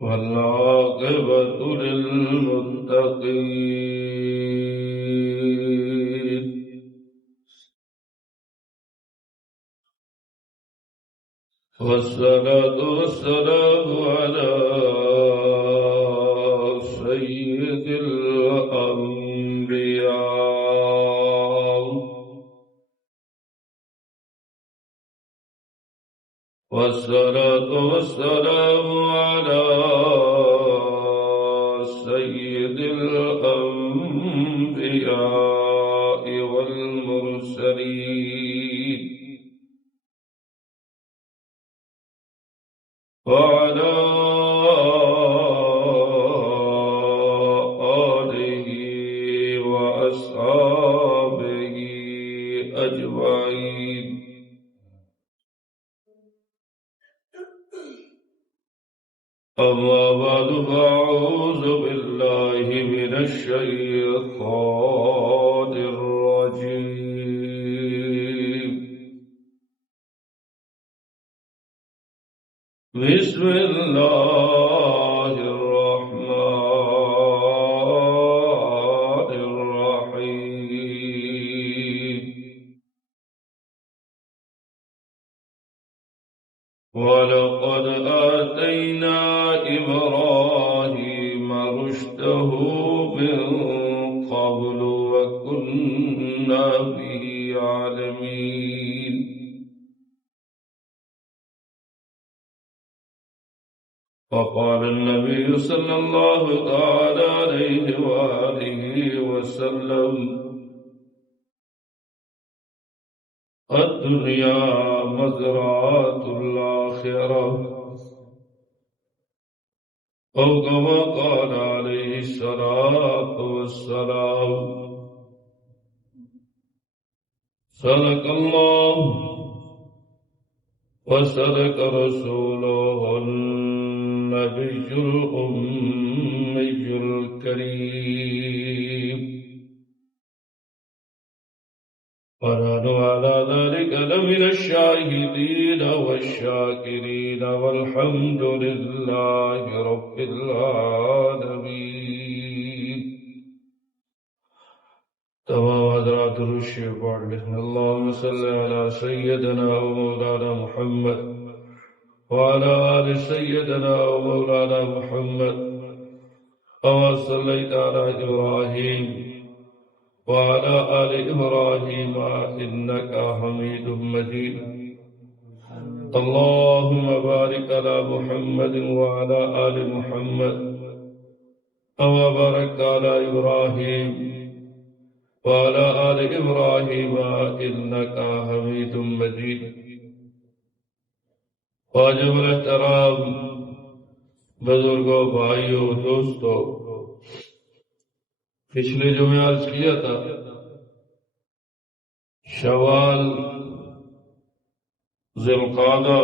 والعاقبة للمتقين والصلاة والسلام على سيد الأنبياء والصلاة والسلام على سيد الأنبياء والمرسلين وعلى آله وأصحابه أجمعين. أما بعد فأعوذ بالله من الشيطان الرجيم. بسم الله الرحمن الرحيم. ولقد آتينا إبراهيم رشده من قبل وكنا به عالمين. وقال النبي صلى الله تعالى عليه وآله وسلم: الدنيا مزرعة الآخرة، أو كما قال عليه الصلاة والسلام. صدق الله وصدق رسوله النبي الأمي الكريم، ونحن على ذلك لمن الشاهدين والشاكرين، والحمد لله رب العالمين. تمام حضرات الشیخ پڑھ لکھنا: اللهم صل على سيدنا ومولانا محمد وعلى آل سيدنا ومولانا محمد كما صليت على إبراهيم وعلى آل إبراهيم إنك حميد مجيد. اللهم بارك على محمد وعلى آل محمد كما باركت على إبراهيم وعلى آل إبراهيم إنك حميد مجيد. واجب الاحترام بزرگوں، بھائیوں، دوستوں، پچھلے جمعے عرض کیا تھا شوال، ذی القعدہ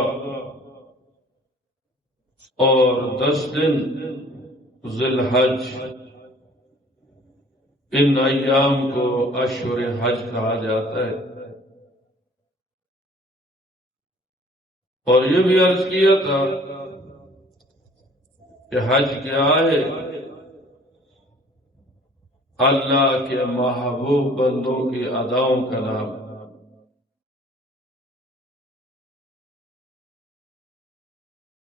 اور 10 دن ذی الحج، ان ایام کو اشہر حج کہا جاتا ہے. اور یہ بھی عرض کیا تھا کہ حج کیا ہے؟ اللہ کے محبوب بندوں کی اداؤں کا نام.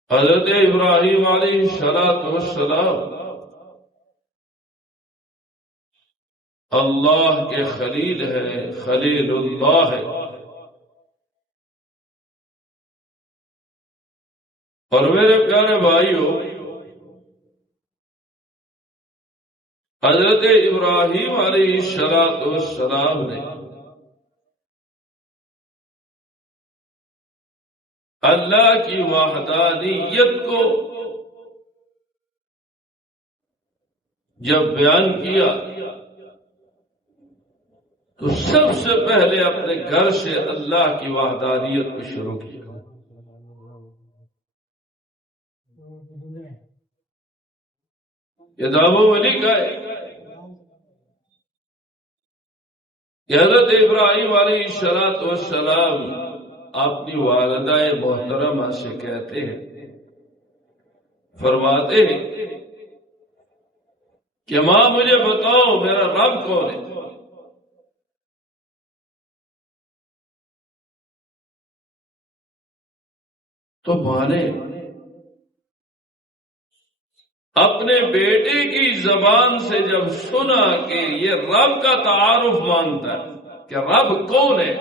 حضرت ابراہیم علیہ السلام اللہ کے خلیل ہے، خلیل اللہ ہے. اور میرے پیارے بھائیوں، حضرت ابراہیم علیہ السلام نے اللہ کی وحدانیت کو جب بیان کیا تو سب سے پہلے اپنے گھر سے اللہ کی وحدانیت کو شروع کیا. یہ ناموں میں لکھا ہے کہ حضرت ابراہیم علیہ السلام اپنی والدہ محترمہ سے کہتے ہیں فرماتے کہ ماں مجھے بتاؤ میرا رب کون ہے؟ تو ماں نے اپنے بیٹے کی زبان سے جب سنا کہ یہ رب کا تعارف مانگتا ہے کہ رب کون ہے،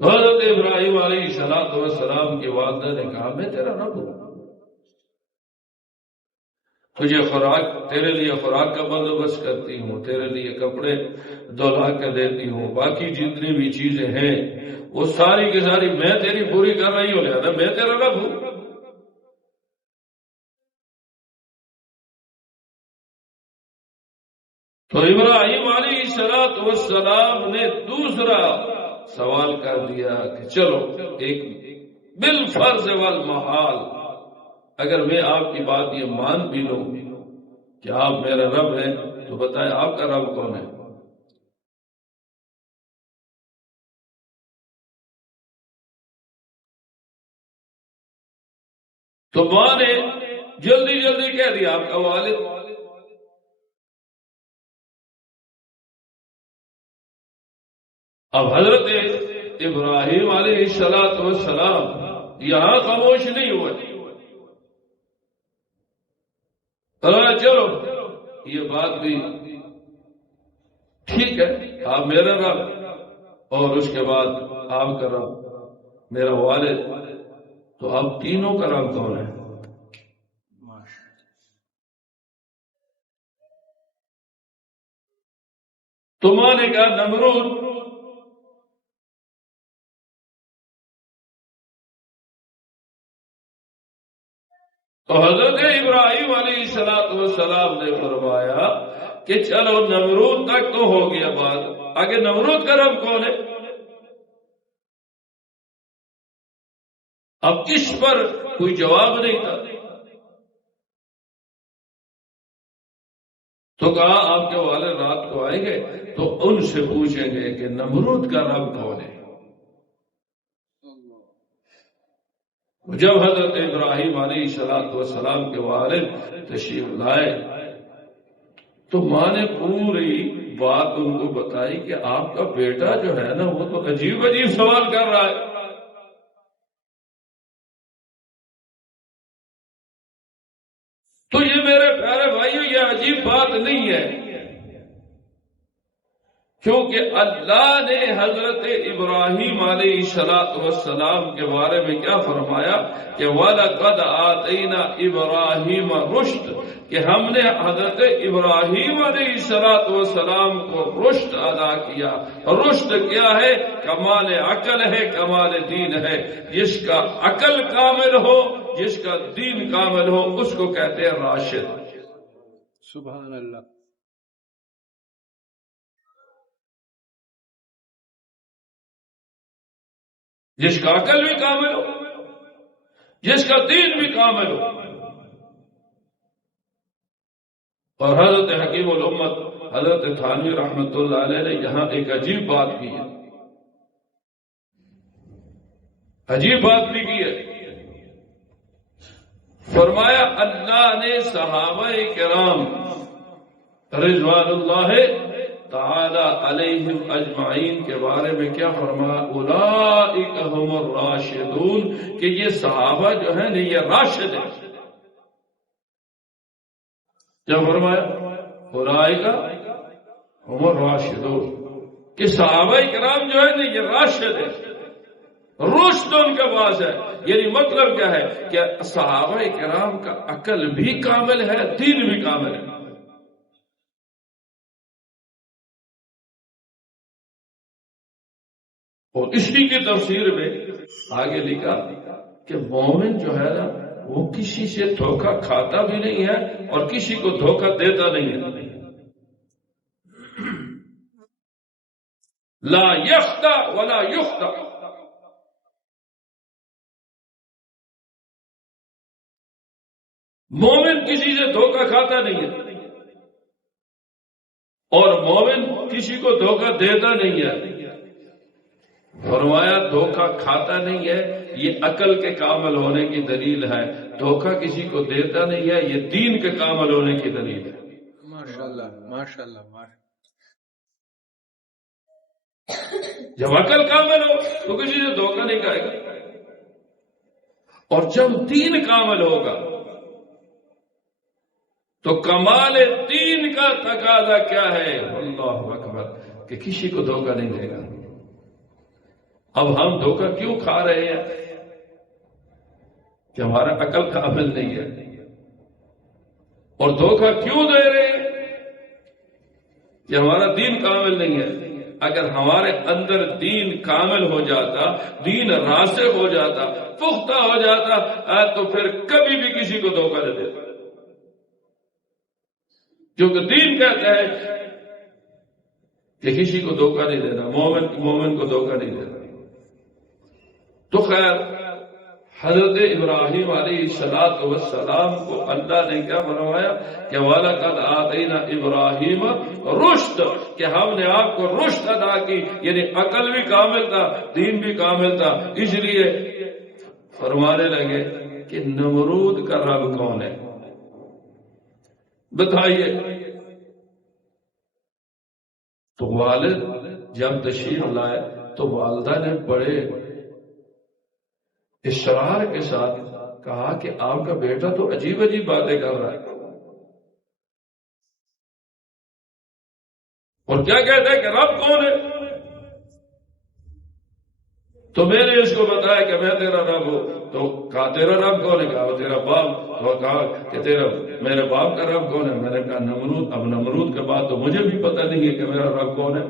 حضرت ابراہیم علیہ السلام کی والدہ نے کہا میں تیرا رب ہوں، تجھے خوراک، تیرے لیے خوراک کا بندوبست کرتی ہوں، تیرے لیے کپڑے دھلا کے دیتی ہوں، باقی جتنی بھی چیزیں ہیں وہ ساری کی ساری میں تیری پوری کر رہی ہوں، لہذا میں تیرا رب ہوں۔ تو ابراہیم علیہ السلام نے دوسرا سوال کر دیا کہ چلو ایک بالفرض والمحال، اگر میں آپ کی بات یہ مان بھی لوں کہ آپ میرا رب ہیں تو بتائیں آپ کا رب کون ہے؟ تو ماں نے جلدی جلدی کہہ دیا آپ کا والد۔ اب حضرت ابراہیم علیہ السلام یہاں خاموش نہیں ہوئے، چلو یہ بات بھی ٹھیک ہے، آپ میرا رب اور اس کے بعد آپ کا رب میرا والد، تو اب تینوں کا رب کون ہے؟ تو ماں نے کہا نمرود۔ تو حضرت ابراہیم علیہ السلام نے فرمایا کہ چلو نمرود تک تو ہو گیا بات، آگے نمرود کا رب کون ہے؟ اب اس پر کوئی جواب نہیں تھا، تو کہا آپ کے والد رات کو آئیں گے تو ان سے پوچھیں گے کہ نمرود کا رب کون ہے۔ جب حضرت ابراہیم علیہ السلام کے والد تشریف لائے تو ماں نے پوری بات ان کو بتائی کہ آپ کا بیٹا جو ہے نا وہ تو عجیب عجیب سوال کر رہا ہے۔ تو یہ میرے پیارے بھائیو یہ عجیب بات نہیں ہے، کیونکہ اللہ نے حضرت ابراہیم علیہ السلام کے بارے میں کیا فرمایا کہ وَلَقَدْ آتَيْنَا إِبْرَاهِيمَ رُشْدَ، کہ ہم نے حضرت ابراہیم علیہ السلام کو رشد ادا کیا۔ رشد کیا ہے؟ کمال عقل ہے، کمال دین ہے۔ جس کا عقل کامل ہو، جس کا دین کامل ہو، اس کو کہتے ہیں راشد۔ سبحان اللہ۔ جس کا عقل بھی کامل ہو، جس کا دین بھی کامل ہو۔ اور حضرت حکیم الامت حضرت تھانوی رحمت اللہ علیہ نے یہاں ایک عجیب بات کی ہے، عجیب بات بھی کی ہے۔ فرمایا اللہ نے صحابہ کرام رضوان اللہ تعالی علیہم اجمعین کے بارے میں کیا فرمایا؟ اولئک هم الراشدون، کہ یہ صحابہ جو ہیں یہ راشد ہیں۔ کیا فرمایا؟ اولئک هم الراشدون، کہ صحابہ کرام جو ہیں یہ راشد ہیں، رشد ان کے پاس ہے۔ یعنی مطلب کیا ہے کہ صحابہ کرام کا عقل بھی کامل ہے، دین بھی کامل ہے۔ اور اسی کی تفسیر میں آگے لکھا کہ مومن جو ہے نا وہ کسی سے دھوکہ کھاتا بھی نہیں ہے اور کسی کو دھوکہ دیتا نہیں ہے۔ لا یخدع ولا یخدع، مومن کسی سے دھوکہ کھاتا نہیں ہے اور مومن کسی کو دھوکہ دیتا نہیں ہے۔ فرمایا دھوکہ کھاتا نہیں ہے، یہ عقل کے کامل ہونے کی دلیل ہے، دھوکہ کسی کو دیتا نہیں ہے، یہ دین کے کامل ہونے کی دلیل ہے۔ ماشاءاللہ ماشاءاللہ ماشاءاللہ۔ جب عقل کامل ہو تو کسی سے دھوکہ نہیں کھائے گا، اور جب دین کامل ہوگا تو کمال دین کا تقاضا کیا ہے؟ اللہ اکبر، کہ کسی کو دھوکہ نہیں دے گا۔ اب ہم دھوکہ کیوں کھا رہے ہیں؟ کہ ہمارا عقل کامل نہیں ہے، اور دھوکہ کیوں دے رہے ہیں؟ کہ ہمارا دین کامل نہیں ہے۔ اگر ہمارے اندر دین کامل ہو جاتا، دین راسخ ہو جاتا، پختہ ہو جاتا، تو پھر کبھی بھی کسی کو دھوکہ نہیں دیتا، کیونکہ دین کہتا ہے کہ کسی کو دھوکہ نہیں دینا، مومن کو دھوکہ نہیں دینا۔ تو خیر، حضرت ابراہیم علیہ السلام کو اللہ نے کیا فرمایا کہ وَلَقَدْ آتَيْنَا إِبْرَاهِيمَ رُشْدًا، کہ ہم نے آپ کو رشد عطا کی، یعنی عقل بھی کامل تھا، دین بھی کامل تھا۔ اس لیے فرمانے لگے کہ نمرود کا رب کون ہے؟ بتائیے۔ تو والد جب تشریف لائے تو والدہ نے بڑے اصرار کے ساتھ کہا کہ آپ کا بیٹا تو عجیب عجیب باتیں کر رہا ہے، اور کیا کہتا ہے کہ رب کون ہے؟ تو میں نے اس کو بتایا کہ میں تیرا رب ہوں۔ تو کہا تیرا رب کون ہے؟ کہا وہ تیرا باپ۔ تو کہا کہ میرے باپ کا رب کون ہے؟ میں نے کہا نمرود۔ اب نمرود کے بعد تو مجھے بھی پتہ نہیں ہے کہ میرا رب کون ہے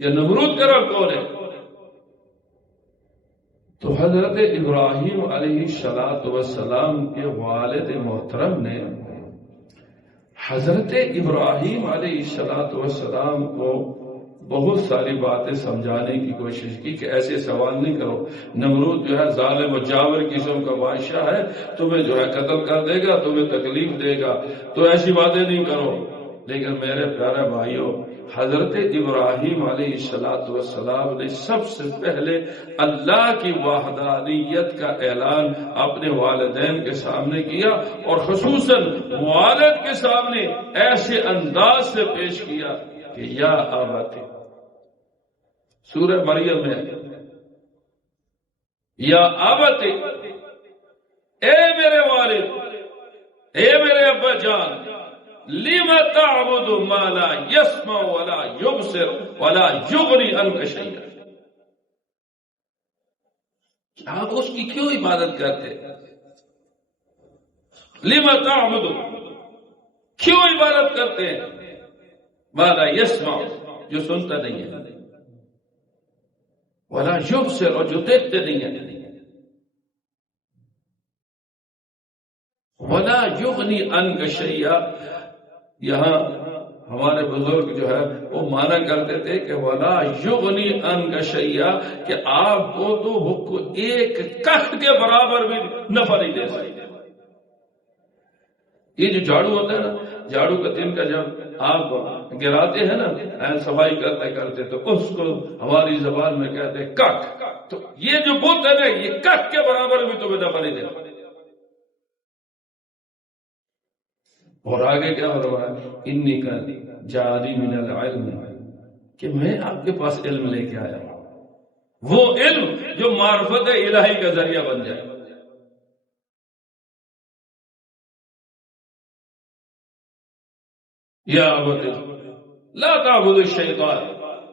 یا نمرود کا رب کون ہے۔ تو حضرت ابراہیم علیہ السلام کے والد محترم نے حضرت ابراہیم علیہ السلام کو بہت ساری باتیں سمجھانے کی کوشش کی کہ ایسے سوال نہیں کرو، نمرود جو ہے ظالم و جاور قسم کا بادشاہ ہے، تمہیں جو ہے قتل کر دے گا، تمہیں تکلیف دے گا، تو ایسی باتیں نہیں کرو۔ لیکن میرے پیارے بھائیوں، حضرت ابراہیم علیہ السلام نے سب سے پہلے اللہ کی وحدانیت کا اعلان اپنے والدین کے سامنے کیا، اور خصوصاً والد کے سامنے ایسے انداز سے پیش کیا کہ یا ابت، سورہ مریم میں یا ابت، اے میرے والد، اے میرے ابا جان، لِمَ تَعْبُدُ مَا لَا يَسْمَعُ وَلَا يُبْصِرُ وَلَا يُغْنِي عَنْكَ شَيْئًا، آپ اس کی کیوں عبادت کرتے؟ لِمَ تَعْبُدُ، کیوں عبادت کرتے ہیں؟ مَا لَا يَسْمَعُ، جو سنتا نہیں ہے، وَلَا يُبْصِرُ، اور جو دیکھتے نہیں ہے، وَلَا يُغْنِي عَنْكَ شَيْئًا۔ یہاں ہمارے بزرگ جو ہے وہ مانا کرتے تھے کہ وَلَا يُغْنِي عَنْكَ شَيْئًا، کہ آپ کو تو ایک کخت کے برابر بھی نفع نہیں دے سکتے۔ یہ جو جھاڑو ہوتا ہے نا، جھاڑو کا دن کا جب آپ گراتے ہیں نا، صفائی کرتے کرتے، تو اس کو ہماری زبان میں کہتے ہیں کخ، تو یہ جو بت ہے نا، یہ کخ کے برابر بھی تمہیں نفع نہیں دے۔ اور آگے کیا فرمایا؟ انی کا جاری من العلم، کہ میں آپ کے پاس علم لے کے آیا ہوں، وہ علم جو معرفت الہی کا ذریعہ بن جائے۔ یا ابت لا تعبد الشیطان،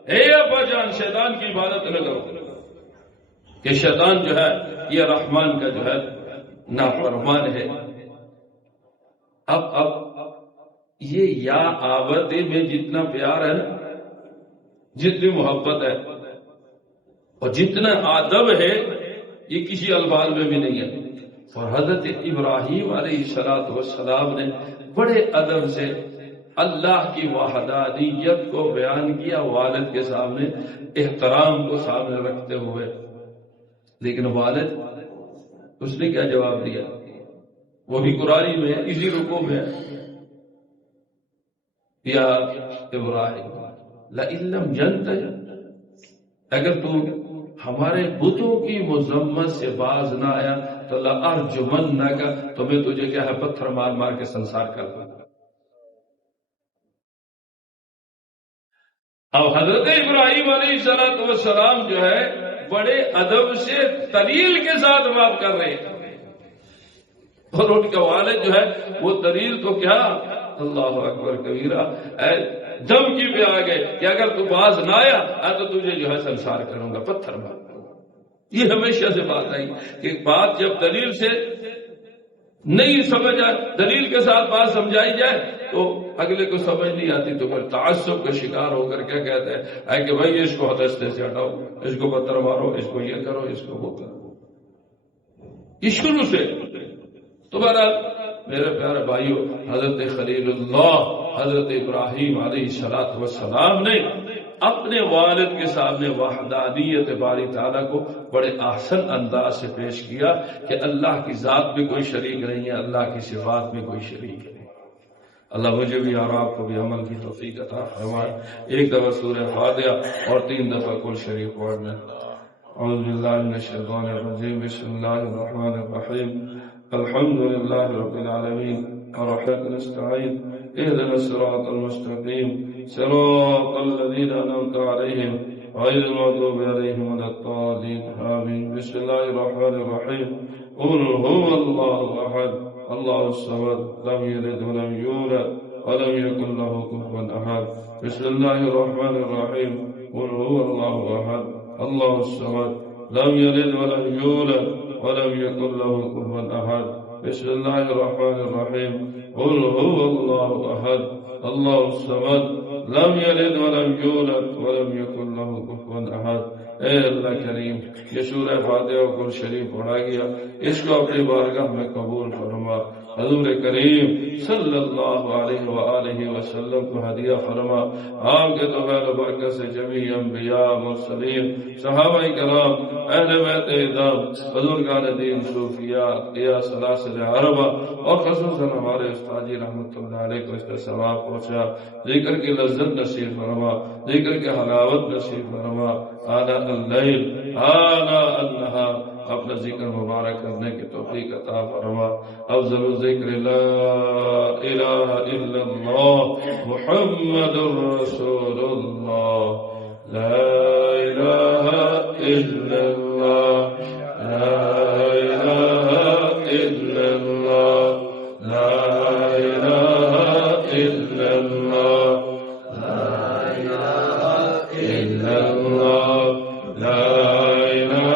اے ابا جان شیطان کی عبادت نہ کرو، کہ شیطان جو ہے یہ رحمان کا جو ہے نافرمان ہے۔ اب یہ یا آبد میں جتنا پیار ہے نا، جتنی محبت ہے اور جتنا ادب ہے، یہ کسی الفاظ میں بھی نہیں ہے۔ اور حضرت ابراہیم علیہ السلام نے بڑے ادب سے اللہ کی وحدانیت کو بیان کیا والد کے سامنے، احترام کو سامنے رکھتے ہوئے۔ لیکن والد اس نے کیا جواب دیا؟ وہ بھی قرآن میں اسی رکوع میں ہے، یا ابراہیم لئن لم ينتهِ، اگر تو ہمارے بتوں کی مذمت سے باز نہ آیا تو لأرجمنک، تو میں تجھے کیا ہے پتھر مار مار کے سنسار کر دوں۔ اب حضرت ابراہیم علیہ السلام جو ہے بڑے ادب سے دلیل کے ساتھ بات کر رہے ہیں، اور ان کا والد جو ہے وہ دلیل تو کیا، اللہ اکبر کبیرہ، دھمکی پہ آ گئے کہ اگر تو باز نہ آیا تو تجھے جو ہے سنسار کروں گا، پتھر مار۔ یہ ہمیشہ سے بات آئی کہ بات جب دلیل سے نہیں سمجھ آئے، دلیل کے ساتھ بات سمجھائی جائے تو اگلے کو سمجھ نہیں آتی تو پھر تعصب کا شکار ہو کر کیا کہتے ہیں کہ بھائی اس کو رستے سے ہٹاؤ، اس کو پتھر مارو، اس کو یہ کرو، اس کو وہ کرو، یہ شروع سے۔ تو بہرحال میرے پیارے بھائیو، حضرت خلیل اللہ حضرت ابراہیم علیہ السلام نے اپنے والد کے سامنے وحدانیت باری تعالیٰ کو بڑے احسن انداز سے پیش کیا کہ اللہ کی ذات میں کوئی شریک نہیں ہے، اللہ کی صفات میں کوئی شریک نہیں۔ اللہ مجھے بھی اور آپ کو بھی عمل کی توفیق عطا فرمائے۔ ایک دفعہ سورہ فاتحہ اور 3 دفعہ کل شریف پڑھنا۔ اعوذ باللہ من الشیطان الرجیم، بسم اللہ الرحمن الرحیم، الحمد للہ رب العالمین الرحمن نستعین اهدنا الصراط المستقیم صراط الذین انعمت علیہم غیر المغضوب علیہم ولا الضالین آمین۔ بسم اللہ الرحمن الرحیم، قل هو اللہ احد اللہ الصمد لم یلد ولم یولد ولم یکن له کفوا احد۔ بسم اللہ الرحمن الرحیم، قل هو اللہ احد اللہ الصمد لم یلد ولم یولد ولم یکن له کفوا احد۔ بسم اللہ الرحمن الرحیم، قل هو اللہ احد اللہ الصمد لم یلد ولم یولد ولم یکن له کفوا احد۔ اے اللہ کریم، یہ سورہ فاتحہ و کل شریف پڑھا گیا، اس کو اپنی بارگاہ میں قبول فرما۔ حضور کریم صلی اللہ علیہ وآلہ وسلم کو ہدیہ فرما۔ آپ کے طویل برکت سے جمیع انبیاء، مرسلین، صحابہ کرام، اہل بیت اعظام، بزرگان دین، صوفیاء، یا سلاسل عربہ، اور خصوصاً ہمارے استاد جی رحمۃ اللہ علیہ کو اس کا ثواب پہنچا، ذکر کی لذت نصیب فرما، ذکر کی حلاوت نصیب فرما۔ آناء اللیل آناء النہار اپنا ذکر مبارک کرنے کی توفیق عطا فرما۔ افضل الذکر لا الہ الا اللہ محمد رسول اللہ، لا الہ الا اللہ، لا الہ الا اللہ، لا الہ الا اللہ، لا الہ الا اللہ، لا لا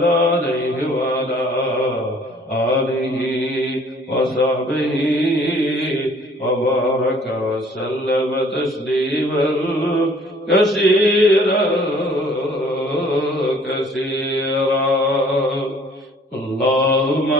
تعالى عليه وعلى آله وصحبه وبارك وسلم تسليما كثيرا كثيرا. اللهم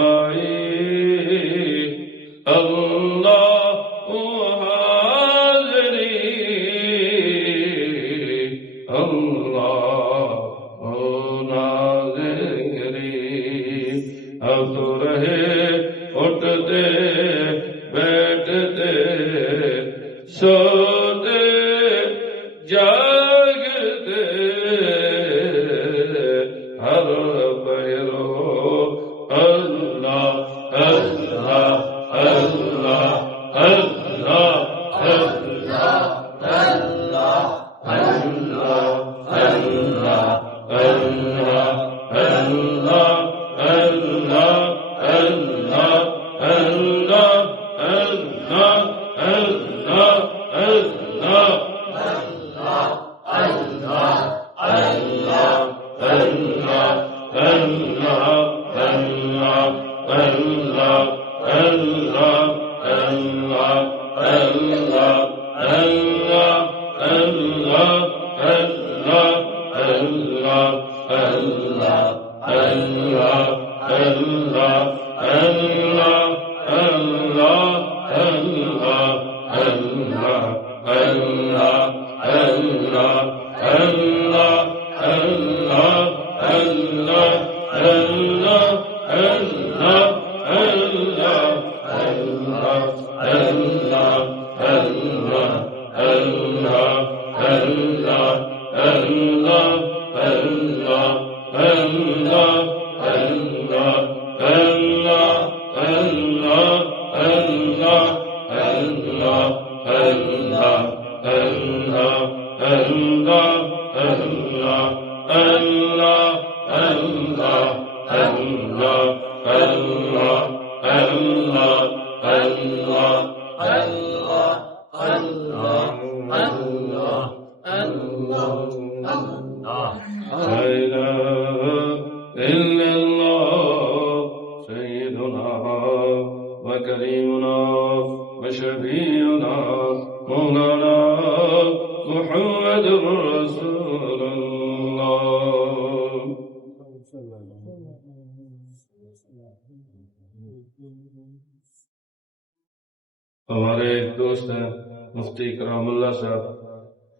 ہمارے ایک دوست ہیں مفتی کرام اللہ صاحب،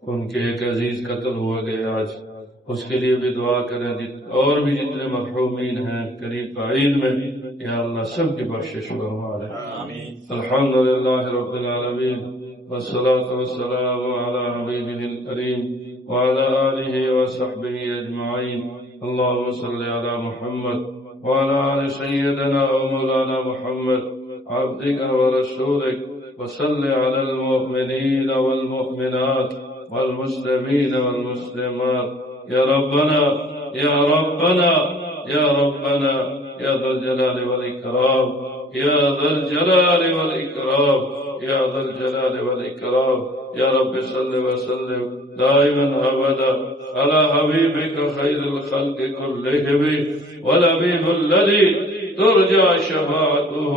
ان کے ایک عزیز قتل ہوا گیا آج، اس کے لیے بھی دعا کریں. اور بھی جتنے محرومین ہیں قریب عید میں، یا اللہ سب کی بخشش فرما دے. الحمدللہ رب العالمین والصلاة والسلام على حبیبہ الکریم وعلى آلہ وصحبہ اجمعین. اللهم صل على محمد وعلى آل سیدنا ومولانا محمد عبدك ورسولك، وصل على المؤمنين والمؤمنات والمسلمين والمسلمات. يا ربنا يا ربنا يا ربنا يا ذا الجلال والإكرام، يا ذا الجلال والإكرام، يا ذا الجلال والإكرام. يا رب صل وسلم دائما أبدا على حبيبك خير الخلق كلهم، والحبيب الذي ترجى شفاعته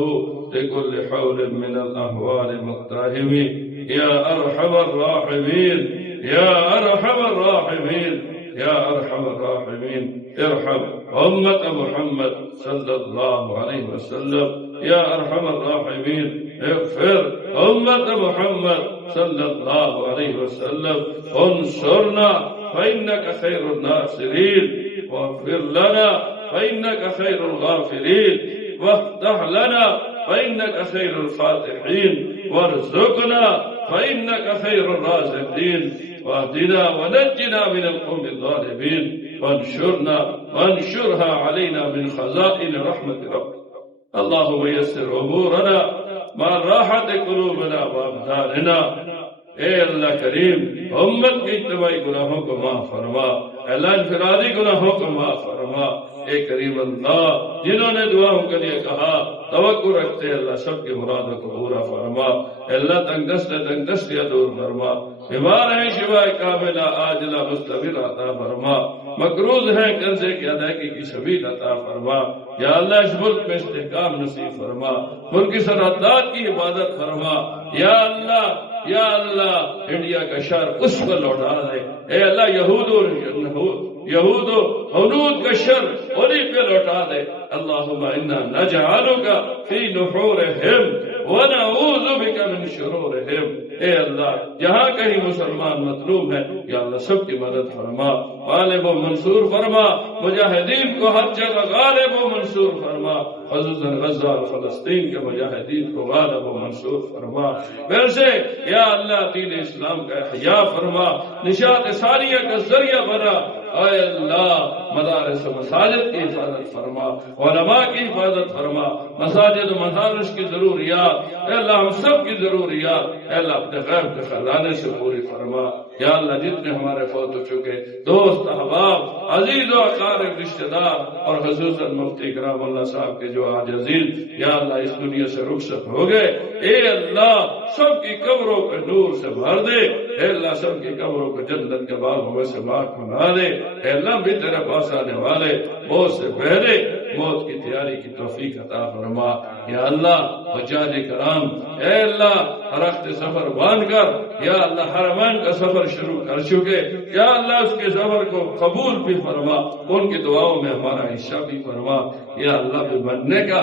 لكل حول من الأهوال مقتحم. يا أرحم الراحمين يا أرحم الراحمين يا أرحم الراحمين، ارحم أمة محمد صلى الله عليه وسلم. يا أرحم الراحمين اغفر أمة محمد صلى الله عليه وسلم. انصرنا فإنك خير الناصرين، واغفر لنا فإنك خير الغافرين، وافتح لنا فإنك خير الفاتحين، وارزقنا فإنك خير الرازقين، واهدنا ونجنا من القوم الظالمين، وانشرها علينا من خزائن رحمة ربك. اللهم يسر أمورنا مع راحة قلوبنا وأبداننا. اے اللہ کریم، امت کے اجتماعی گناہوں کو معاف فرما، اللہ انفرادی گناہوں کو معاف فرما. اے کریم اللہ، جنہوں نے دعاؤں کے لیے کہا توقع رکھتے اللہ سب کی مرادوں کو پورا فرما. اللہ تنگ دستیاں دور فرما. بیمار ہیں شفا کاملہ عاجلہ مستمر عطا فرما. مقروض ہیں قرضے کی ادائیگی کی سبیل عطا فرما، یا اللہ اس ملک میں استحکام نصیب فرما، ملک کی سرحدات کی حفاظت فرما، یا اللہ یا اللہ انڈیا کا شر اس پر لوٹا دے، اے اللہ یہود و حنود کا شر انہی پہ لوٹا دے، اللہم انا نجعلک فی نحورہم ونعوذ بک من شرورہم، اے اللہ جہاں کہیں مسلمان مطلوب ہے یا اللہ سب کی مدد فرما، غالب و منصور فرما، مجاہدین کو ہر جگہ غالب و منصور فرما، خصوصاً غزہ اور فلسطین کے مجاہدین کو غالب و منصور فرما، پھر سے یا اللہ دین اسلام کا احیاء فرما، نشاط ثانیہ کا ذریعہ بنا، اے اللہ مدارس و مساجد کی حفاظت فرما، علماء کی حفاظت فرما، مساجد و مدارس کی ضروریات اے اللہ ہم سب کی ضروریات اے اللہ اپنے غیب کے خزانے سے پوری فرما، یا اللہ جتنے ہمارے فوت ہو چکے دوست احباب عزیز و اقارب رشتہ دار اور خصوصاً مفتی کرام اللہ صاحب کے جو آج عزیز یا اللہ اس دنیا سے رخصت ہو گئے، اے اللہ سب کی قبروں کو نور سے بھر دے، اے اللہ سب کی قبروں کو جنت کے باغوں میں سے باغ بنا دے، اے اللہ بھی تیرے پاس آنے والے موت سے پہلے موت کی تیاری کی توفیق عطا فرما، یا اللہ حجاج کرام اے اللہ رخت سفر باندھ کر یا اللہ حرمین کا سفر شروع کر چکے، یا اللہ اس کے سفر کو قبول بھی فرما، ان کی دعاؤں میں ہمارا حصہ بھی فرما، یا اللہ بھی بننے کا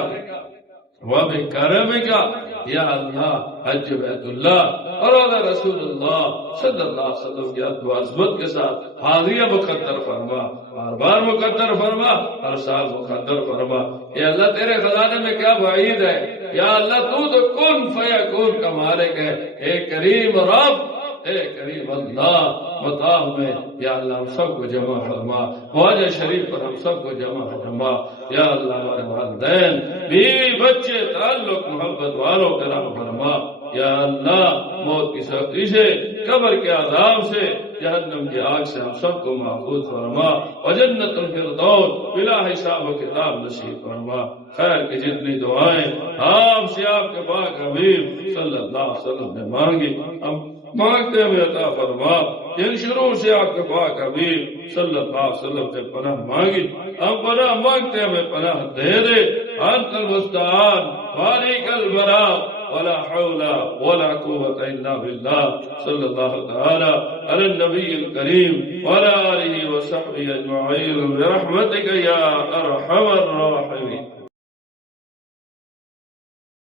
وبکرم کا یا اللہ حج بیت اللہ اور رسول اللہ صلی اللہ علیہ وسلم کی عظمت و عظمت کے ساتھ حاضریہ مقدر فرما، ہر بار مقدر فرما، ہر سال مقدر فرما، یا اللہ تیرے خزانے میں کیا بعید ہے، یا اللہ تو کن فیکون کا مالک ہے، اے کریم رب اے کریم اللہ مطاع میں یا اللہ ہم سب کو جمع فرما، خواجہ شریف پر ہم سب کو جمع فرما، یا اللہ ہمارے والدین بیوی بچے تعلق محبت والوں کرم فرما، یا اللہ موت کی سختی سے قبر کے عذاب سے جہنم کی آگ سے ہم سب کو محفوظ فرما، اور جنت الفردوس بلا حساب و کتاب نصیب فرما، خیر کی جتنی دعائیں آپ سے آپ کے پاک حبیب صلی اللہ علیہ وسلم نے مانگی ہم مانگتے ہوئے عطا فرما، جن شروع سے آپ کے پاک حبیب صلی اللہ علیہ وسلم سے پناہ مانگی ہم پناہ مانگتے ہوئے پناہ دے دے، انت المستعان فارق البراء ولا حول ولا قوة الا بالله، صلی اللہ تعالی علی النبی الکریم وعلى آلہ وصحبہ اجمعین برحمتک یا ارحم الراحمین۔